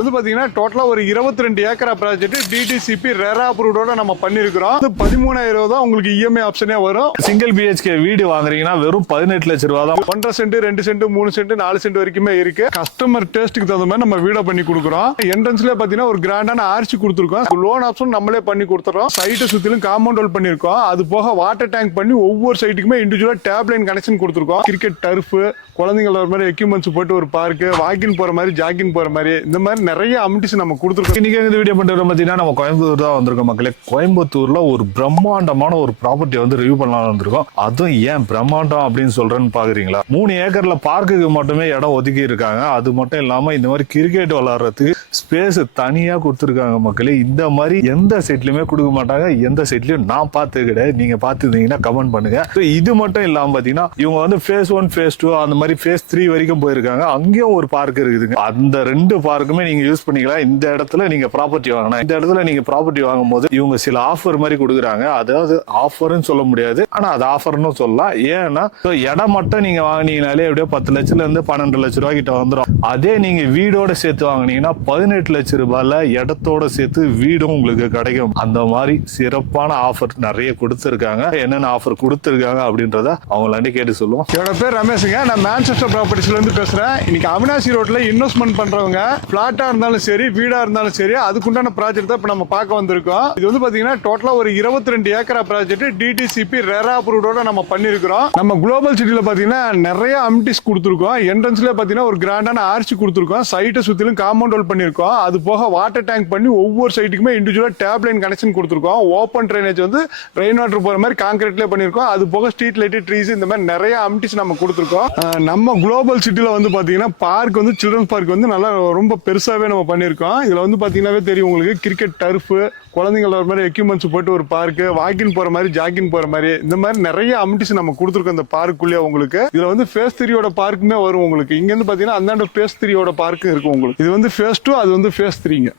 வந்து பாத்தீங்கன்னா டோட்டலா ஒரு 22 ஏக்கரா ப்ராஜெக்ட் டிடிசிபி ரெரா அப்ரூவ்டோட நம்ம பண்ணிருக்கிறோம். 13,000 தான் உங்களுக்கு இஎம்ஐ ஆப்ஷனே வரும். சிங்கிள் பிஹெச்கே வீடு வாங்குறீங்கன்னா வெறும் 18 லட்சம் ரூபா தான். 1.5 சென்ட் 2 சென்ட் 3 சென்ட் 4 சென்ட் வரைக்குமே இருக்கு. கஸ்டமர் டேஸ்ட்டுக்கு தகுந்த மாதிரி நம்ம வீட பண்ணி கொடுக்குறோம். என்ட்ரன்ஸ்ல பாத்தீங்கன்னா ஒரு கிராண்டான ஆர்ச்சி கொடுத்துருக்கோம். லோன் ஆப்ஷன் நம்மளே பண்ணி கொடுத்துறோம். சைட்டை சுத்திலும் காம்பவுண்ட் வால் பண்ணிருக்கோம். அது போக வாட்டர் டேங்க் பண்ணி ஒவ்வொரு சைட்டுக்குமே இண்டிவிஜுவலா டேப் லைன் கனெக்ஷன் கொடுத்துருக்கோம். கிரிக்கெட் டர்ஃப், குழந்தைங்கள ஒரு மாதிரி எக்யூப்மெண்ட்ஸ் போட்டு ஒரு பார்க், வாக்கிங் போற மாதிரி, ஜாக்கிங் போற மாதிரி, இந்த மாதிரி நிறைய அமிட்டிஸ் நம்ம கொடுத்துருக்கோம். இன்னைக்கு இந்த வீடியோ பண்றது பாத்தீங்கன்னா நம்ம கோயம்புத்தூர் தான் வந்திருக்கோம் மக்களே. கோயம்புத்தூர்ல ஒரு பிரம்மாண்டமான ஒரு ப்ராப்பர்ட்டி வந்து ரிவ்யூ பண்ணலாம் வந்திருக்கோம். அதுவும் ஏன் பிரம்மாண்டம் அப்படின்னு சொல்றேன்னு பாக்குறீங்களா? 3 ஏக்கர்ல பார்க்குக்கு மட்டுமே இடம் ஒதுக்கி இருக்காங்க. அது மட்டும் இல்லாம இந்த மாதிரி கிரிக்கெட் விளையாடுறதுக்கு ஸ்பேஸ் தனியா கொடுத்துருக்காங்க மக்களே. இந்த மாதிரி எந்த செட்லயுமே கொடுக்க மாட்டாங்க. எந்த செட்லயும் நான் பார்த்து கிடையாது. நீங்க பார்த்துருந்தீங்கன்னா கமெண்ட் பண்ணுங்க. இது மட்டும் இல்லாம பாத்தீங்கன்னா இவங்க வந்து ஃபேஸ் 1 ஃபேஸ் 2 அந்த மாதிரி ஃபேஸ் 3 வரைக்கும் போயிருக்காங்க. அங்கேயும் ஒரு பார்க் இருக்குதுங்க. அந்த 2 பார்க்குமே நீங்க யூஸ் பண்ணிக்கலாம். இந்த இடத்துல நீங்க ப்ராப்பர்ட்டி வாங்கணும். இந்த இடத்துல நீங்க ப்ராப்பர்ட்டி வாங்கும் போது இவங்க சில ஆஃபர் மாதிரி கொடுக்குறாங்க. அதாவது ஆஃபர்னு சொல்ல முடியாது, ஆனா அது ஆஃபர்னு சொல்லலாம். ஏன்னா இடம் மட்டும் நீங்க வாங்கினீங்கனாலே எப்படியோ 10 லட்சத்துல இருந்து 12 லட்சம் ரூபாய் கிட்ட வந்துடும். அதே நீங்க வீடோட சேர்த்து வாங்கினீங்கன்னா 18 லட்சம் ரூபாயில இடத்தோட சேர்த்து வீடும் உங்களுக்கு கிடைக்கும். அந்த மாதிரி சிறப்பான ஆஃபர் நிறைய கொடுத்துருக்காங்க. என்னென்ன ஆஃபர் கொடுத்துருக்காங்க அப்படின்றத அவங்களாண்டி கேட்டு சொல்லுவோம். என்னோட பேர் ரமேஷுங்க. நான் மான்செஸ்டர் ப்ராப்பர்ட்டிஸ்ல இருந்து பேசுறேன். இன்னைக்கு அவினாசி ரோட்ல இன்வெஸ்ட்மெண்ட் பண்றவங்க பிளாட்டா இருந்தாலும் சரி, வீடா இருந்தாலும் சரி, அதுக்குண்டான ப்ராஜெக்ட் தான் இப்ப நம்ம பார்க்க வந்திருக்கோம். இது வந்து பாத்தீங்கன்னா டோட்டலா ஒரு 22 ஏக்கரா ப்ராஜெக்ட் டிடிசிபி ரெரா அப்ரூவ்டோட நம்ம பண்ணிருக்கிறோம். நம்ம குளோபல் சிட்டில பாத்தீங்கன்னா நிறைய அமிட்டிஸ் கொடுத்துருக்கோம். என்ட்ரன்ஸ்ல பாத்தீங்கன்னா ஒரு கிராண்டான ஆர்ச்சி கொடுத்துருக்கோம். சைட்டை சுத்திலும் காம்பவுண்ட் வால் பண்ணிருக்கோம். அது போக வாட்டர் டேங்க் பண்ணி ஒவ்வொரு சைட்டுக்குமே இண்டிவிஜுவலா டேப் லைன் கனெக்ஷன் கொடுத்துருக்கோம். ஓப்பன் ட்ரைனேஜ் வந்து ரெயின் வாட்டர் போற மாதிரி கான்கிரீட்லேயே பண்ணிருக்கோம். அது போக ஸ்ட்ரீட் லைட், ட்ரீஸ், இந்த மாதிரி நிறைய அமிட்டிஸ் நம்ம கொடுத்துருக்கோம். நம்ம குளோபல் சிட்டில வந்து பாத்தீங்கன்னா பார்க் வந்து சில்ட்ரன்ஸ் பார்க் வந்து நல்லா ரொம்ப பெருசாவே நம்ம பண்ணிருக்கோம். இதுல வந்து பாத்தீங்கன்னா தெரியும் உங்களுக்கு, கிரிக்கெட் டர்ஃப், குழந்தைங்கள ஒரு மாதிரி எக்யூப்மெண்ட்ஸ் போட்டு ஒரு பார்க், வாக்கிங் போற மாதிரி, ஜாக்கிங் போற மாதிரி, இந்த மாதிரி நிறைய அமிட்டிஸ் நம்ம கொடுத்துருக்கோம் இந்த பார்க்குள்ளே. உங்களுக்கு இதுல வந்து ஃபேஸ் 3 பார்க்குமே வரும். உங்களுக்கு இங்க இருந்து பாத்தீங்கன்னா அந்தாண்ட ஃபேஸ் 3 பார்க்கும் இருக்கும் உங்களுக்கு. இது வந்து ஃபேஸ் 2, அது வந்து ஃபேஸ் 3ங்க.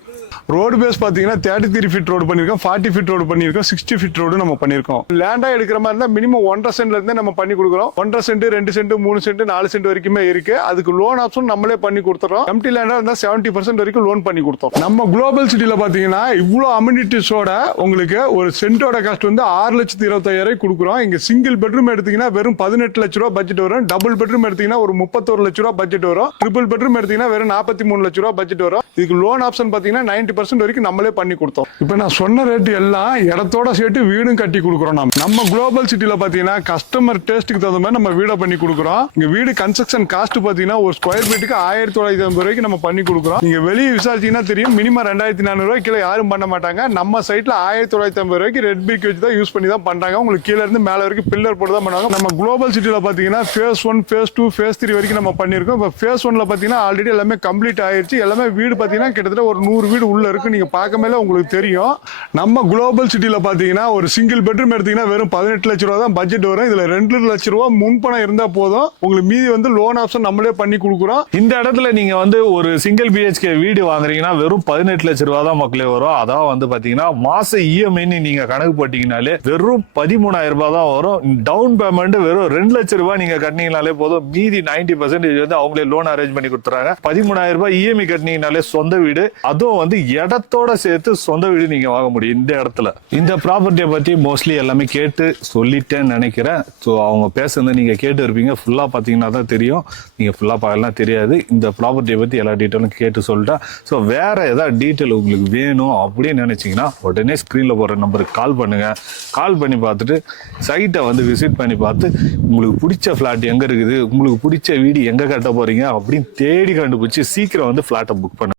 ரோடு பேஸ் பாத்தீங்கன்னா 33 ஃபீட் ரோடு பண்ணிருக்கோம், 40 ஃபீட் ரோடு பண்ணிருக்கோம், 60 ஃபீட் ரோடு நம்ம பண்ணிருக்கோம். லேண்டா எடுக்கிற மாதிரி இருந்தா மினிமம் 1.5 சென்ட்ல இருந்தே நம்ம பண்ணி கொடுக்குறோம். 1.5 சென்ட் 2 சென்ட் 3 சென்ட் 4 சென்ட் வரைக்குமே இருக்கு. அதுக்கு லோன் ஆப்ஷன் நம்மளே பண்ணி கொடுத்துறோம். எம்டி லேண்டா இருந்தா 70% வரைக்கும் லோன் பண்ணி கொடுத்தோம். நம்ம குளோபல் சிட்டில பாத்தீங்கன்னா இவ்வளவு அம்யூனிட்டிஸோட உங்களுக்கு ஒரு சென்டோட காஸ்ட் வந்து 6,25,000 கொடுக்குறோம். இங்க சிங்கிள் பெட்ரூம் எடுத்தீங்கன்னா வெறும் 18 லட்ச ரூபாய் பட்ஜெட் வரும். டபுள் பெட்ரூம் எடுத்தீங்கன்னா ஒரு 31 லட்ச ரூபாய் பட்ஜெட் வரும். ட்ரிபிள் பெட்ரூம் எடுத்தீங்கன்னா வெறும் 43 லட்ச ரூபாய் பட்ஜெட் வரும். இதுக்கு லோன் ஆப்ஷன் பாத்தீங்கன்னா 90% வரைக்கும் நம்மளே பண்ணி கொடுத்தோம். இப்ப நான் சொன்ன ரேட் எல்லாம் இடத்தோட சேர்த்து வீடும் கட்டி கொடுக்குறோம். நம்ம குளோபல் சிட்டில பாத்தீங்கன்னா கஸ்டமர் டேஸ்ட்டுக்கு தகுந்த மாதிரி நம்ம வீட பண்ணி கொடுக்குறோம். இங்க வீடு கன்ஸ்ட்ரக்ஷன் காஸ்ட் பாத்தீங்கன்னா ஒரு ஸ்கொயர் ஃபீட்டுக்கு 1950 ரூபாய்க்கு நம்ம பண்ணி கொடுக்குறோம். நீங்க வெளியே விசாரிச்சீங்கன்னா தெரியும், மினிமம் 2,400 ரூபாய் கீழே யாரும் பண்ண மாட்டாங்க. நம்ம சைட்ல 1950 ரூபாய்க்கு ரெட் பிரிக் வச்சு தான் யூஸ் பண்ணி தான் பண்றாங்க. உங்களுக்கு கீழே இருந்து மேல வரைக்கும் பில்லர் போட்டு தான் பண்ணுவாங்க. நம்ம குளோபல் சிட்டில பாத்தீங்கன்னா ஃபேஸ் 1, ஃபேஸ் 2, ஃபேஸ் 3 வரைக்கும் நம்ம பண்ணிருக்கோம். இப்போ ஃபேஸ் 1ல பாத்தீங்கன்னா ஆல்ரெடி எல்லாமே கம்ப்ளீட் ஆயிருச்சு. எல்லாமே வீடு பாத்தீங்கன்னா கிட்டத்தட்ட ஒரு 100 வீடு உள்ள இருக்கு. நீங்க பார்க்க மேல உங்களுக்கு தெரியும். நம்ம குளோபல் சிட்டில பாத்தீங்கன்னா ஒரு சிங்கிள் பெட்ரூம் எடுத்தீங்கன்னா வெறும் 18 லட்ச ரூபா தான் பட்ஜெட் வரும். இதுல 2 லட்ச ரூபா முன்பணம் இருந்தா போதும். உங்களுக்கு மீதி வந்து லோன் ஆப்ஷன் நம்மளே பண்ணி கொடுக்குறோம். இந்த இடத்துல நீங்க வந்து ஒரு சிங்கிள் பிஹெச்கே வீடு வாங்குறீங்கன்னா வெறும் 18 லட்ச ரூபா தான் மக்களே வரும். அதான் வந்து பாத்தீங்கன்னா மாச இஎம்ஐ நீங்க கணக்கு போட்டீங்கனாலே வெறும் 13,000 ரூபாய் தான் வரும். டவுன் பேமெண்ட் வெறும் 2 லட்ச ரூபாய் நீங்க கட்டினீங்கனாலே போதும். மீதி 90% வந்து அவங்களே லோன் அரேஞ்ச் பண்ணி கொடுத்துறாங்க. 13,000 ரூபாய் இஎம்ஐ கட்டினீங்கனாலே சொந்த வீடு, அதுவும் வந்து இடத்தோட சேர்த்து சொந்த வீடு நீங்க வாங்க முடியும் இந்த இடத்துல. இந்த ப்ராப்பர்ட்டியை பத்தி மோஸ்ட்லி எல்லாமே கேட்டு சொல்லிட்டேன்னு நினைக்கிறேன். ஸோ அவங்க பேசுறது நீங்க கேட்டு இருப்பீங்க. ஃபுல்லா பாத்தீங்கன்னா தான் தெரியும். நீங்க ஃபுல்லா பார்க்கலாம் தெரியாது. இந்த ப்ராப்பர்ட்டியை பத்தி எல்லா டீட்டெயிலும் கேட்டு சொல்லிட்டேன். ஸோ வேற ஏதாவது டீட்டெயில் உங்களுக்கு வேணும் அப்படின்னு நினைச்சீங்கன்னா உடனே ஸ்கிரீன்ல போற நம்பருக்கு கால் பண்ணுங்க. கால் பண்ணி பார்த்துட்டு சைட்டை வந்து விசிட் பண்ணி பார்த்து உங்களுக்கு பிடிச்ச ஃபிளாட் எங்க இருக்குது, உங்களுக்கு பிடிச்ச வீடு எங்க கட்ட போறீங்க அப்படின்னு தேடி கண்டுபிடிச்சு சீக்கிரம் வந்து ஃபிளாட்டை புக் பண்ணுங்க.